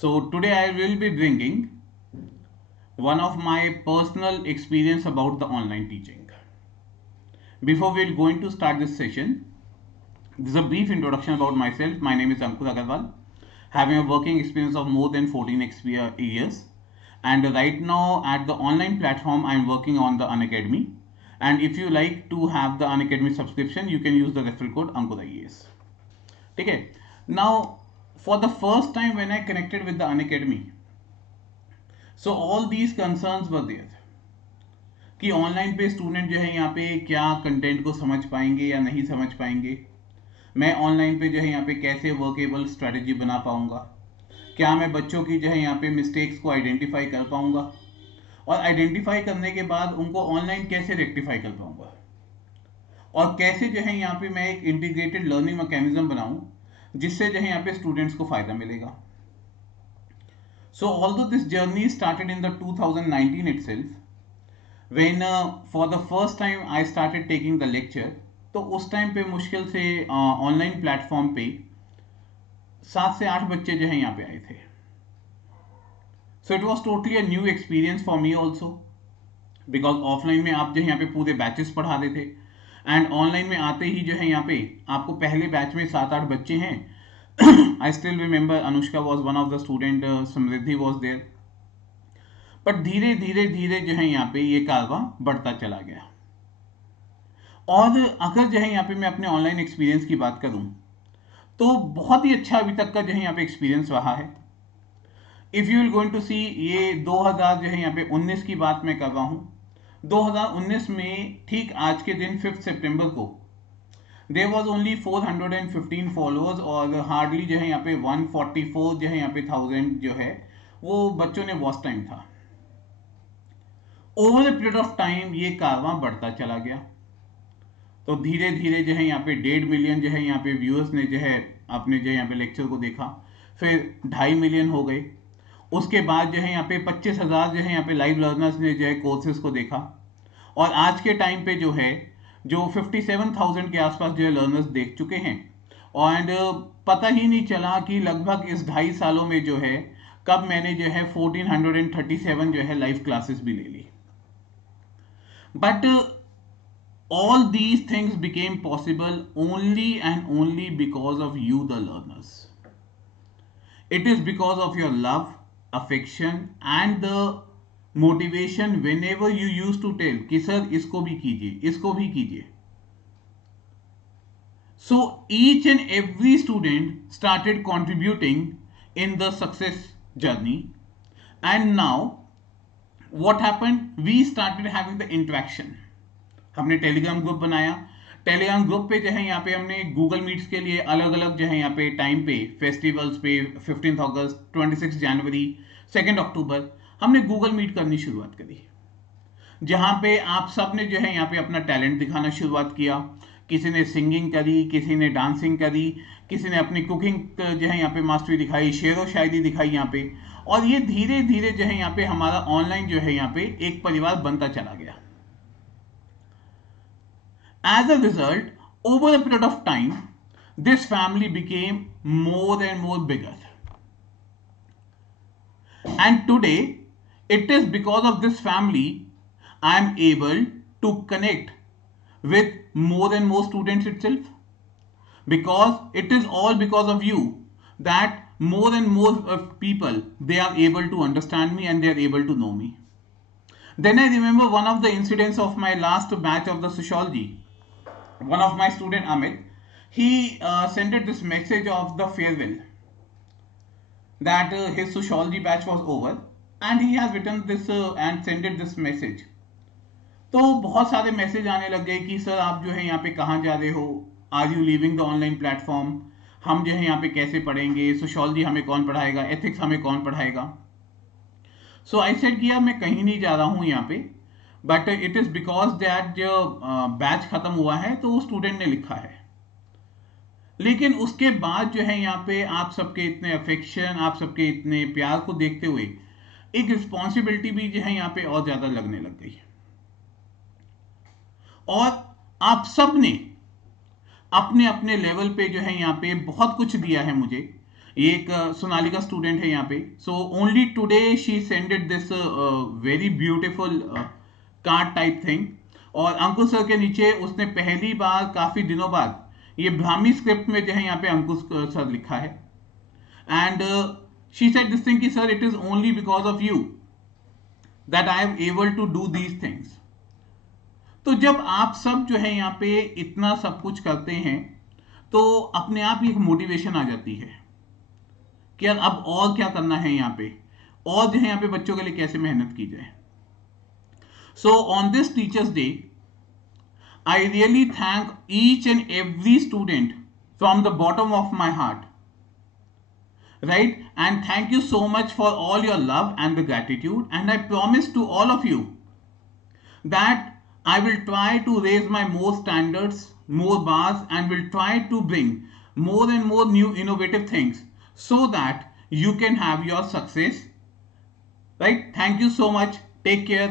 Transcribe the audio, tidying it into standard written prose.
So today I will be bringing one of my personal experience about the online teaching. Before we're going to start this session, this is a brief introduction about myself. My name is Ankur Agarwal, having a working experience of more than 14 years. And right now at the online platform, I'm working on the Unacademy. And if you like to have the Unacademy subscription, you can use the referral code AnkurIAS. Okay. Now, for the first time when I connected with the Unacademy, so all these concerns were there कि online पे student जो है यहाँ पे क्या content को समझ पाएंगे या नहीं समझ पाएंगे, मैं ऑनलाइन पे जो है यहाँ पे कैसे वर्केबल स्ट्रेटेजी बना पाऊंगा, क्या मैं बच्चों की जो है यहाँ पे मिस्टेक्स को आइडेंटिफाई कर पाऊंगा और आइडेंटिफाई करने के बाद उनको ऑनलाइन कैसे रेक्टिफाई कर पाऊंगा और कैसे जो है यहाँ पे मैं एक इंटीग्रेटेड लर्निंग मैकेनिज्म बनाऊं जिससे जो है यहाँ पे स्टूडेंट्स को फायदा मिलेगा. So although this journey started in the 2019 itself, when for the first time I started taking the lecture, तो उस टाइम पे मुश्किल से ऑनलाइन प्लेटफॉर्म पे 7 से 8 बच्चे जो हैं यहाँ पे आए थे. So it was totally a new experience for me also, because offline में आप जो है यहाँ पे पूरे बैचेस पढ़ा रहे थे एंड ऑनलाइन में आते ही जो है यहाँ पे आपको पहले बैच में 7-8 बच्चे हैं. I still remember Anushka was one of the student, Samriddhi was there. But धीरे धीरे जो है यहाँ पे ये कारवां बढ़ता चला गया. और अगर जो है यहाँ पे मैं अपने ऑनलाइन एक्सपीरियंस की बात करूं तो बहुत ही अच्छा अभी तक का जो है यहाँ पे एक्सपीरियंस रहा है. If you will going to see, ये 2000 जो है यहाँ पे 19 की बात मैं कर रहा हूं. 2019 में ठीक आज के दिन 5 सितंबर को देयर वाज ओनली 415 फॉलोअर्स और हार्डली जो है यहाँ पे 144 जो है यहाँ पे 1000 जो है वो बच्चों ने वॉच टाइम था. Over the period of time ये कारवां बढ़ता चला गया. तो धीरे धीरे जो है यहाँ पे 1.5 मिलियन जो है यहाँ पे व्यूअर्स ने जो है अपने जो यहाँ पे लेक्चर को देखा, फिर 2.5 मिलियन हो गए. उसके बाद जो है यहाँ पे 25,000 जो है यहाँ पे लाइव लर्नर्स ने जो है कोर्सेज को देखा और आज के टाइम पे जो है जो 57,000 के आसपास जो है लर्नर्स देख चुके हैं. और पता ही नहीं चला कि लगभग इस 2.5 सालों में जो है कब मैंने जो है 1437 जो है लाइव क्लासेस भी ले ली. But all these things became possible only and only because of you, the learners. It is because of your love, affection and the motivation whenever you used to tell कि sir इसको भी कीजिए, इसको भी कीजिए. So each and every student started contributing in the success journey. And now what happened? We started having the interaction. हमने Telegram group बनाया. Telegram group पे जो है यहाँ पे हमने गूगल मीट्स के लिए अलग अलग जो है यहाँ पे टाइम पे फेस्टिवल्स पे 15 अगस्त, 26 जनवरी, 2 अक्टूबर हमने गूगल मीट करनी शुरुआत करी, जहाँ पे आप सब ने जो है यहाँ पे अपना टैलेंट दिखाना शुरुआत किया. किसी ने सिंगिंग करी, किसी ने डांसिंग करी, किसी ने अपनी कुकिंग जो है यहाँ पे मास्टरी दिखाई, शेर व शायरी दिखाई यहाँ पे. और ये धीरे धीरे जो है यहाँ पे हमारा ऑनलाइन जो है यहाँ पे एक परिवार बनता चला गया. As a result, over a period of time, this family became more and more bigger. And today, it is because of this family, I am able to connect with more and more students itself. Because it is all because of you that more and more people, they are able to understand me and they are able to know me. Then I remember one of the incidents of my last batch of the sociology. One of my student Amit, he sent this message of the farewell that his sociology batch was over and he has written this and sent this message. तो बहुत सारे message आने लग गए कि sir आप जो है यहाँ पे कहाँ जा रहे हो, are you leaving the online platform, हम जो है यहाँ पे कैसे पढ़ेंगे, सोशियोलॉजी हमें कौन पढ़ाएगा, एथिक्स हमें कौन पढ़ाएगा. सो आई सेड कि यार मैं कहीं नहीं जा रहा हूँ यहाँ पे, but it is because that जो बैच खत्म हुआ है तो वो स्टूडेंट ने लिखा है. लेकिन उसके बाद जो है यहाँ पे आप सबके इतने अफेक्शन, आप सबके इतने प्यार को देखते हुए एक रिस्पॉन्सिबिलिटी भी जो है यहाँ पे और ज्यादा लगने लग गई. और आप सब ने अपने अपने लेवल पे जो है यहाँ पे बहुत कुछ दिया है मुझे. ये एक सोनालिका स्टूडेंट है यहाँ पे. So only today she सेंडेड this very beautiful card type thing. और अंकुश सर के नीचे उसने पहली बार काफी दिनों बाद ये ब्राह्मी स्क्रिप्ट में जो है यहाँ पे अंकुश सर लिखा है. And she said this thing कि sir it is only because of you that I am able to do these things. तो जब आप सब जो है यहाँ पे इतना सब कुछ करते हैं तो अपने आप ही एक मोटिवेशन आ जाती है कि यार अब और क्या करना है यहाँ पे, और जो है यहाँ पे बच्चों के लिए कैसे मेहनत की जाए. So on this teachers day I really thank each and every student from the bottom of my heart, right? And thank you so much for all your love and the gratitude, and I promise to all of you that I will try to raise my more standards, more bars, and will try to bring more and more new innovative things so that you can have your success, right? Thank you so much. Take care.